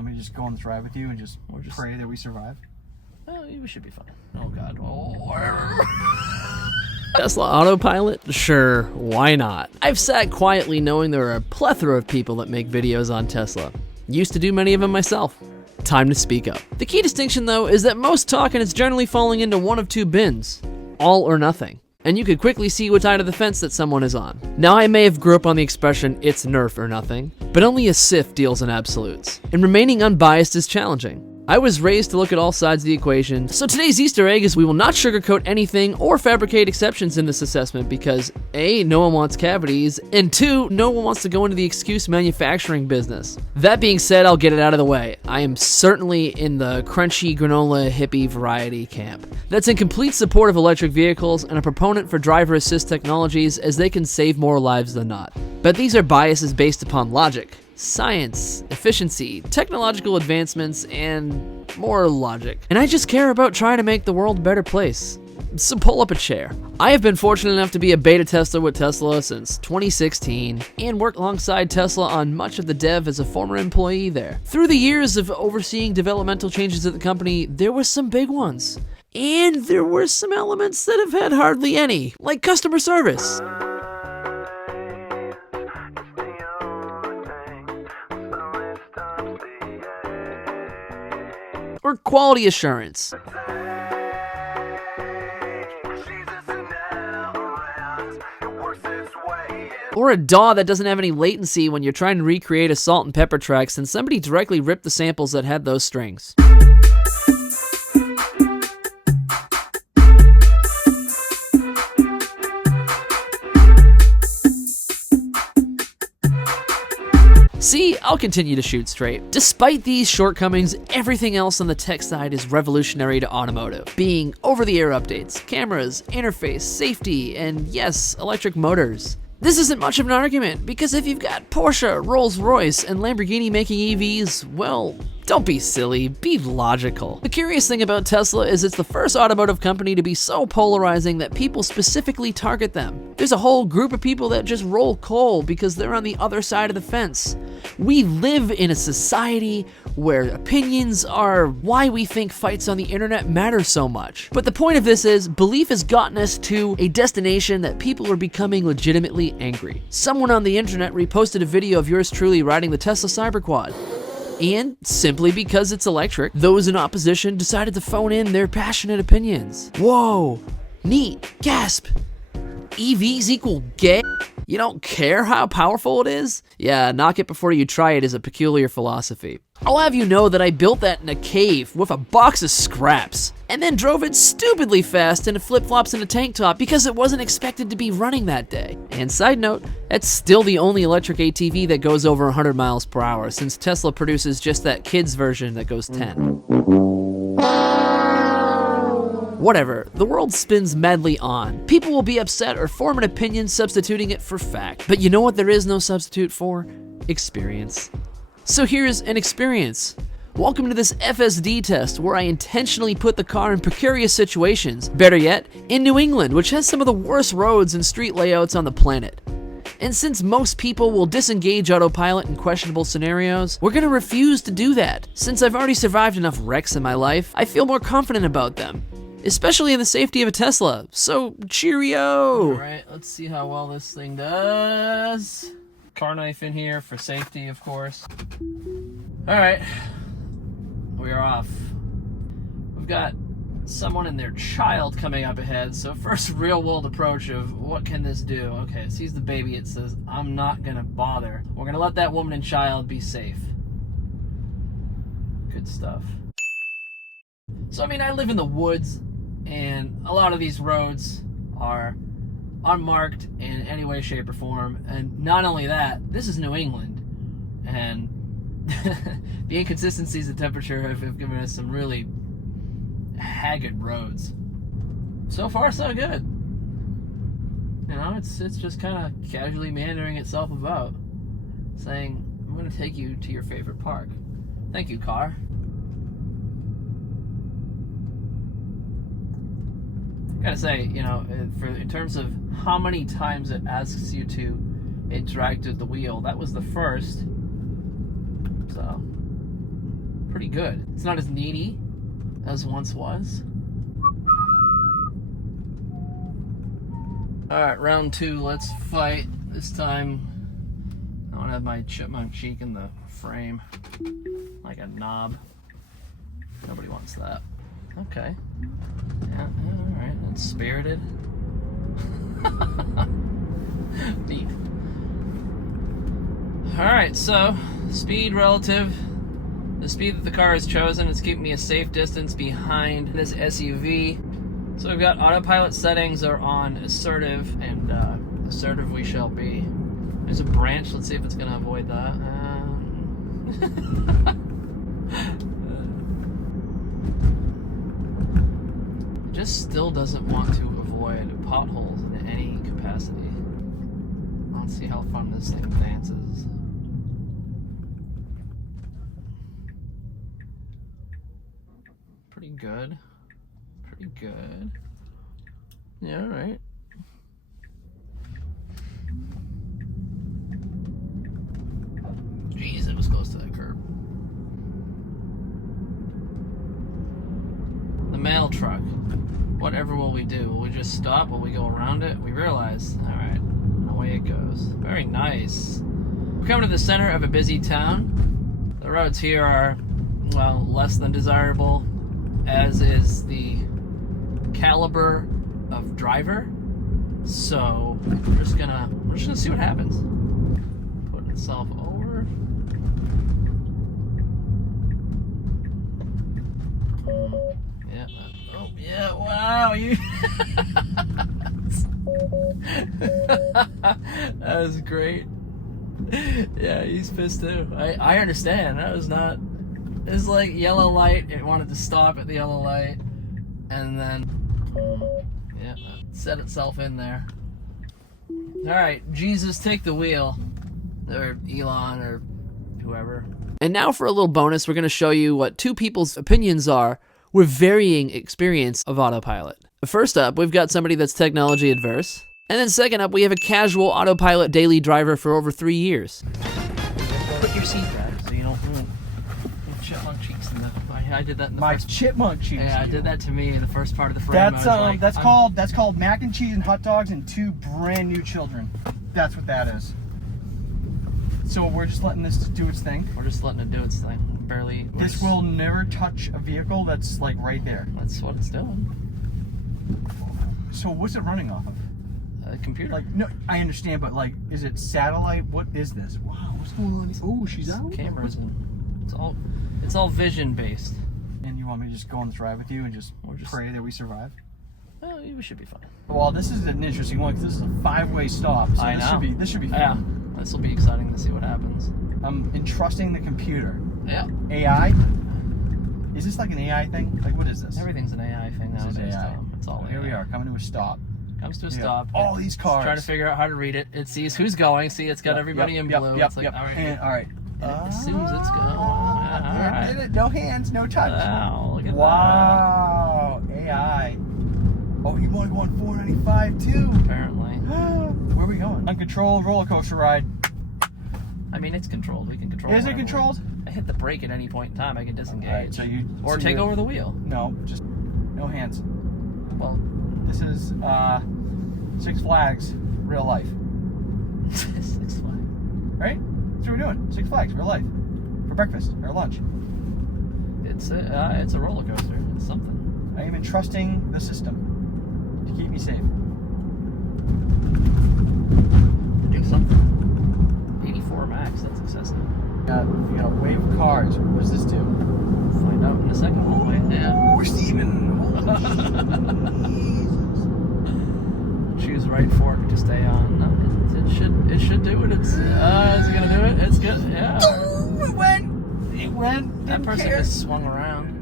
want me to just go on this ride with you and just pray that we survive? Oh, we should be fine. Oh, God. Tesla autopilot? Sure, why not? I've sat quietly knowing there are a plethora of people that make videos on Tesla. Used to do many of them myself. Time to speak up. The key distinction, though, is that most talking is generally falling into one of two bins. All or nothing. And you could quickly see what side of the fence that someone is on. Now, I may have grew up on the expression, it's nerf or nothing, but only a Sith deals in absolutes, and remaining unbiased is challenging. I was raised to look at all sides of the equation, so today's Easter egg is we will not sugarcoat anything or fabricate exceptions in this assessment because A, no one wants cavities, and 2, no one wants to go into the excuse manufacturing business. That being said, I'll get it out of the way. I am certainly in the crunchy granola hippie variety camp that's in complete support of electric vehicles and a proponent for driver assist technologies as they can save more lives than not. But these are biases based upon logic, science, efficiency, technological advancements, and more logic. And I just care about trying to make the world a better place. So pull up a chair. I have been fortunate enough to be a beta tester with Tesla since 2016 and work alongside Tesla on much of the dev as a former employee there. Through the years of overseeing developmental changes at the company, there were some big ones. And there were some elements that have had hardly any, like customer service. Or quality assurance. Or a DAW that doesn't have any latency when you're trying to recreate a salt and pepper track since somebody directly ripped the samples that had those strings. See, I'll continue to shoot straight. Despite these shortcomings, everything else on the tech side is revolutionary to automotive, being over-the-air updates, cameras, interface, safety, and yes, electric motors. This isn't much of an argument, because if you've got Porsche, Rolls-Royce, and Lamborghini making EVs, well, don't be silly, be logical. The curious thing about Tesla is it's the first automotive company to be so polarizing that people specifically target them. There's a whole group of people that just roll coal because they're on the other side of the fence. We live in a society where opinions are why we think fights on the internet matter so much. But the point of this is, belief has gotten us to a destination that people are becoming legitimately angry. Someone on the internet reposted a video of yours truly riding the Tesla Cyberquad. And simply because it's electric, those in opposition decided to phone in their passionate opinions. Whoa, neat, gasp. EVs equal gay? You don't care how powerful it is? Yeah, knock it before you try it is a peculiar philosophy. I'll have you know that I built that in a cave with a box of scraps, and then drove it stupidly fast in flip-flops and a tank top because it wasn't expected to be running that day. And side note, that's still the only electric ATV that goes over 100 miles per hour, since Tesla produces just that kid's version that goes 10. Whatever, the world spins madly on. People will be upset or form an opinion substituting it for fact. But you know what there is no substitute for? Experience. So here's an experience. Welcome to this FSD test where I intentionally put the car in precarious situations. Better yet, in New England, which has some of the worst roads and street layouts on the planet. And since most people will disengage autopilot in questionable scenarios, we're gonna refuse to do that. Since I've already survived enough wrecks in my life, I feel more confident about them. Especially in the safety of a Tesla, so cheerio! Alright, let's see how well this thing does. Car knife in here for safety, of course. Alright, we are off. We've got someone and their child coming up ahead, so first real world approach of what can this do? Okay, it sees the baby, it says, I'm not gonna bother. We're gonna let that woman and child be safe. Good stuff. So, I mean, I live in the woods, and a lot of these roads are unmarked in any way, shape, or form. And not only that, this is New England, and the inconsistencies of temperature have given us some really haggard roads. So far, so good. You know, it's just kind of casually meandering itself about, saying, I'm going to take you to your favorite park. Thank you, car. Gotta say, you know, in terms of how many times it asks you to interact with the wheel, that was the first. So, pretty good. It's not as needy as once was. Alright, round 2, let's fight. This time, I want to have my chipmunk cheek in the frame, like a knob. Nobody wants that. Okay. Yeah, alright, that's spirited. Neat. Alright, so, speed relative. The speed that the car has chosen is keeping me a safe distance behind this SUV. So we've got autopilot settings are on assertive, and assertive we shall be. There's a branch, let's see if it's going to avoid that. It just still doesn't want to avoid potholes in any capacity. Let's see how fun this thing dances. Pretty good. Pretty good. Yeah, alright. Jeez, it was close to that curb. The mail truck. Whatever will we do? Will we just stop? Will we go around it? We realize. Alright. Away it goes. Very nice. We're coming to the center of a busy town. The roads here are, well, less than desirable, as is the caliber of driver. So we're just gonna see what happens. Putting itself over. Yeah. Oh yeah. Wow. You. That was great. Yeah, he's pissed too. I understand. That was not. It was like yellow light. It wanted to stop at the yellow light, and then yeah, set itself in there. All right, Jesus, take the wheel, or Elon, or whoever. And now for a little bonus, we're going to show you what two people's opinions are with varying experience of autopilot. First up, we've got somebody that's technology adverse. And then second up, we have a casual autopilot daily driver for over 3 years. Put your seat back so you don't chipmunk cheeks in the... I did that in the first... chipmunk cheeks. Yeah, I did that to me in the first part of the frame. That's called mac and cheese and hot dogs and 2 brand new children. That's what that is. So we're just letting this do its thing. We're just letting it do its thing. This will never touch a vehicle that's like right there. That's what it's doing. So what's it running off of? A computer. Like, no, I understand, but like, is it satellite? What is this? Wow, what's going on? Oh, she's out. Cameras and it's all vision based. And you want me to just go on this ride with you and just pray that we survive? Well, we should be fine. Well, this is an interesting one because this is a 5-way stop. So I know. This should be fun. Yeah, this will be exciting to see what happens. I'm entrusting the computer. Yeah. AI? Is this like an AI thing? Like, what is this? Everything's an AI thing nowadays. This is AI. It's all Here AI. we are, coming to a stop. Comes to a stop. All these cars. Trying to figure out how to read it. It sees who's going. See, it's got everybody in blue. It's like, all right. And, all right. It assumes it's going. All right. No hands, no touch. Wow, look at wow. AI. Oh, you want to go on 495 too? Apparently. Where are we going? Uncontrolled roller coaster ride. I mean, it's controlled. We can control it. Is it controlled? I hit the brake at any point in time. I can disengage. Right, so or take over the wheel. No, just no hands. Well, this is Six Flags, real life. Six Flags. Right? That's what we're doing. Six Flags, real life. For breakfast or lunch. It's a roller coaster. It's something. I am entrusting the system to keep me safe. Do something. 84 max. That's excessive. You got a wave of cars. What does this do? Find out in a second, hopefully. Yeah. We're Steven. Choose right fork to stay on. No, it should do it. It's is it gonna do it? It's good. Yeah. Oh, it went. That person just swung around.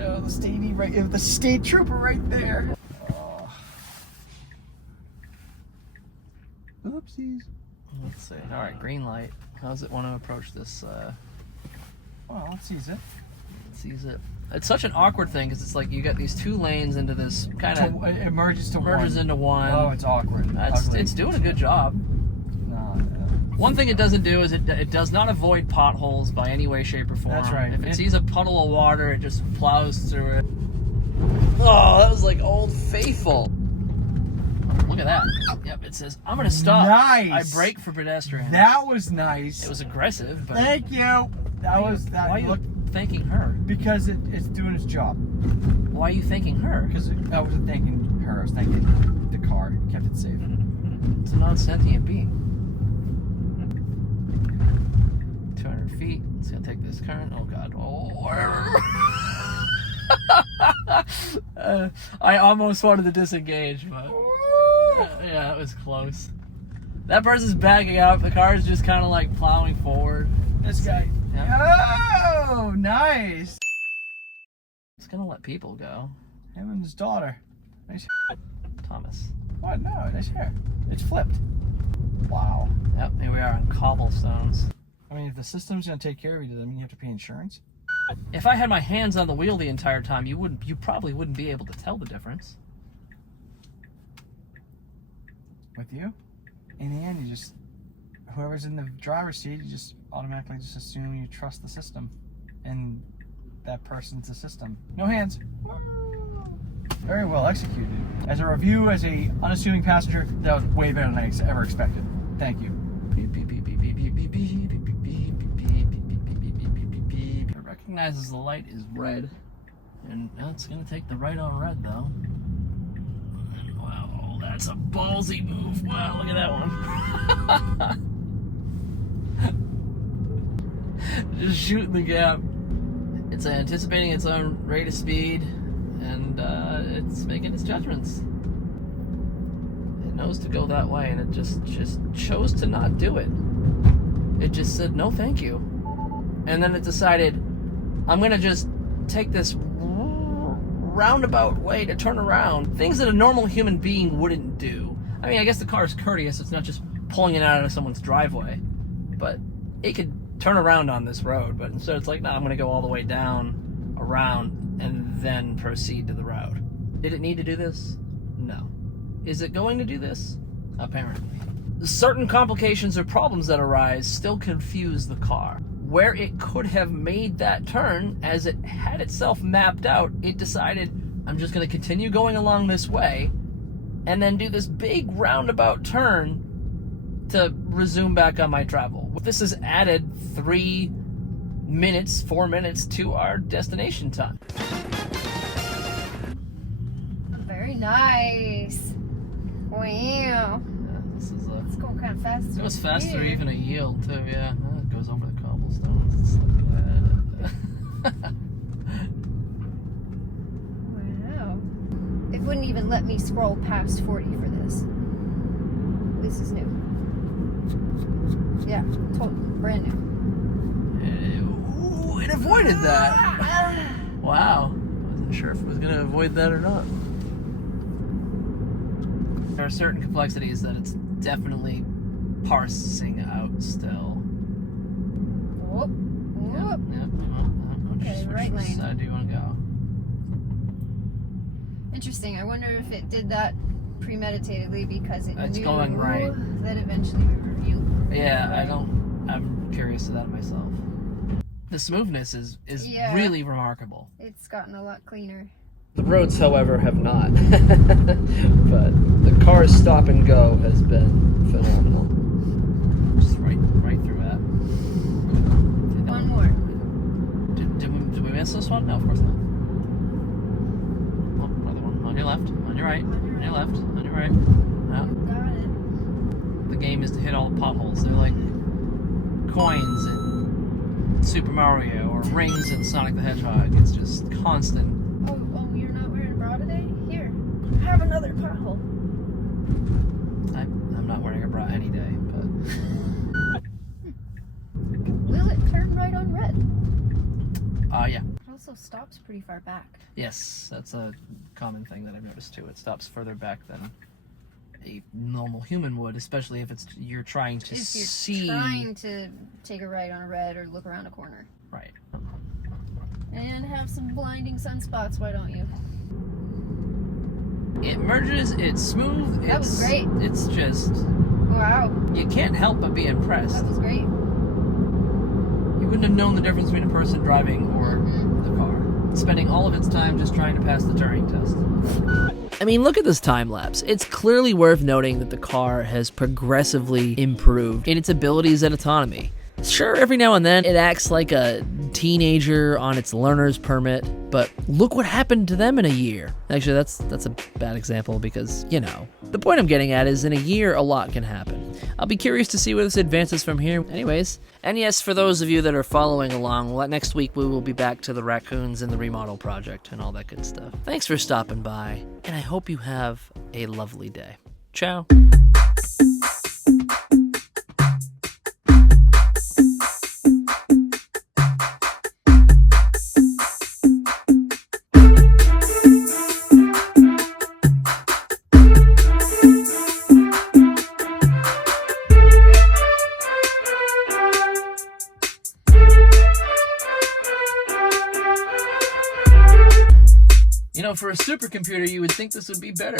Oh, the state trooper right there. Oh. Oopsies. Let's see. All right, green light. How does it want to approach this? Well, it sees it. It sees it. It's such an awkward thing because it's like you got these 2 lanes into this kind of it merges into one. Oh, it's awkward. It's doing a good job. No. One thing it doesn't do is it does not avoid potholes by any way, shape, or form. That's right. If it sees a puddle of water, it just plows through it. Oh, that was like Old Faithful. Look at that. Yep, it says, I'm going to stop. Nice. I brake for pedestrians. That was nice. It was aggressive, but... Thank you. That was... That, why are you thanking her? Because it's doing its job. Why are you thanking her? Because I wasn't thanking her. I was thanking the car. It kept it safe. It's a non-sentient being. 200 feet. It's going to take this current. Oh, God. Oh. I almost wanted to disengage, but... yeah, it was close. That person's backing up. The car is just kind of like plowing forward. This guy. Yeah. Oh, nice. It's going to let people go. Him and his daughter. Nice hair. Thomas. What? No, nice hair. It's flipped. Wow. Yep, here we are on cobblestones. I mean, if the system's going to take care of you, does that mean you have to pay insurance? If I had my hands on the wheel the entire time, you probably wouldn't be able to tell the difference. With you? In the end, you just... Whoever's in the driver's seat, you just automatically just assume you trust the system. And that person's the system. No hands. Very well executed. As a review, as a unassuming passenger, that was way better than I ever expected. Thank you. It recognizes the light is red, and it's going to take the right on red, though. Wow, that's a ballsy move. Wow, look at that one. Just shooting the gap. It's anticipating its own rate of speed, and it's making its judgments. It knows to go that way, and it just chose to not do it. It just said, no thank you. And then it decided, I'm going to just take this roundabout way to turn around. Things that a normal human being wouldn't do. I mean, I guess the car is courteous. It's not just pulling it out of someone's driveway. But it could turn around on this road. But instead it's like, no, I'm going to go all the way down, around, and then proceed to the road. Did it need to do this? No. Is it going to do this? Apparently. Certain complications or problems that arise still confuse the car. Where it could have made that turn, as it had itself mapped out, it decided, I'm just going to continue going along this way, and then do this big roundabout turn to resume back on my travel. This has added 4 minutes to our destination time. Very nice. Wow. This is It's going kind of fast. it goes faster even at yield too, yeah. It goes over the cobblestones. It's like that. Wow. It wouldn't even let me scroll past 40 for this. This is new. Yeah, totally brand new. Ooh, it avoided that. Wow. Wasn't sure if it was going to avoid that or not. There are certain complexities that it's definitely parsing out still. Whoop. Whoop. Yep. Okay, Which right lane. side do you want to go? Interesting. I wonder if it did that premeditatedly because it It's knew going right. that eventually we were viewed. Yeah, I'm curious of that myself. The smoothness is Yeah. really remarkable. It's gotten a lot cleaner. The roads, however, have not. But the car's stop and go has been phenomenal. Just right through that. One more. Did we miss this one? No, of course not. Oh, another one. On your left, on your right, on your left, on your right. No. Got it. The game is to hit all the potholes. They're like coins in Super Mario or rings in Sonic the Hedgehog. It's just constant. Oh, you're not wearing a bra today? Here, have another pothole. I'm not wearing a bra any day, but Will it turn right on red? yeah. It also stops pretty far back. Yes, that's a common thing that I've noticed too. It stops further back than a normal human would, especially if you're trying to If you're see. trying to take a right on a red or look around a corner. Right. And have some blinding sunspots, why don't you? It merges, it's smooth, That was great. It's just Wow. You can't help but be impressed. That was great. You wouldn't have known the difference between a person driving or the car, spending all of its time just trying to pass the Turing test. I mean, look at this time lapse. It's clearly worth noting that the car has progressively improved in its abilities and autonomy. Sure, every now and then it acts like a teenager on its learner's permit, but look what happened to them in a year. Actually, that's a bad example because, you know. The point I'm getting at is in a year, a lot can happen. I'll be curious to see where this advances from here. Anyways, and yes, for those of you that are following along, next week we will be back to the raccoons and the remodel project and all that good stuff. Thanks for stopping by, and I hope you have a lovely day. Ciao. You know, for a supercomputer, you would think this would be better.